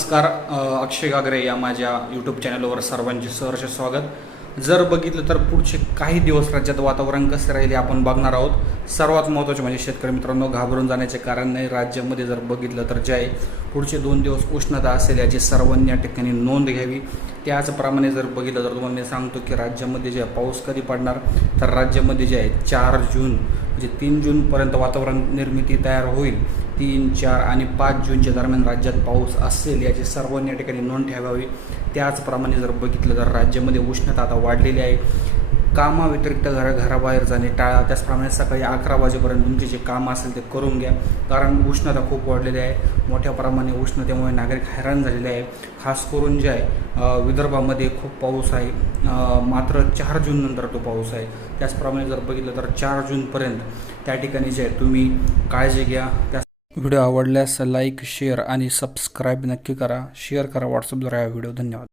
नमस्कार अक्षय गागरे या माझ्या यूट्यूब चॅनलवर सर्वांचे सहर्ष स्वागत. जर बघितलं तर पुढचे काही दिवस राज्यात वातावरण कसे राहिले आपण बघणार आहोत. सर्वात महत्त्वाचे म्हणजे शेतकरी मित्रांनो घाबरून जाण्याचे कारण नाही. राज्यामध्ये जर बघितलं तर जे आहे पुढचे दोन दिवस उष्णता असेल याची सर्वांनी या ठिकाणी नोंद घ्यावी. त्याचप्रमाणे जर बघितलं तर तुम्हाला मी सांगतो की राज्यामध्ये जे आहे पाऊस कधी पडणार तर राज्यामध्ये जे आहे चार जून म्हणजे तीन जूनपर्यंत वातावरण निर्मिती तयार होईल. तीन चार आणि पाच जूनच्या दरम्यान राज्यात पाऊस असेल याची सर्वांनी या ठिकाणी नोंद ठेवावी. त्याचप्रमाणे जर बघितलं तर राज्यामध्ये उष्णता आता वाढलेली आहे. कामाव्यतिरिक्त घरा घराबाहेर जाणे टाळा. त्याचप्रमाणे सकाळी अकरा वाजेपर्यंत तुमचे जे काम असेल ते करून घ्या. कारण उष्णता खूप वाढलेली आहे. मोठ्या प्रमाणे उष्णतेमुळे नागरिक हैराण झालेले आहे. खास करून जे आहे विदर्भामध्ये खूप पाऊस आहे. मात्र चार जूननंतर तो पाऊस आहे. त्याचप्रमाणे जर बघितलं तर चार जूनपर्यंत त्या ठिकाणी जे आहे तुम्ही काळजी घ्या. त्या व्हिडिओ आवडल्यास लाईक शेअर आणि सबस्क्राईब नक्की करा. शेअर करा. व्हॉट्सअपद्वारे हा व्हिडिओ. धन्यवाद.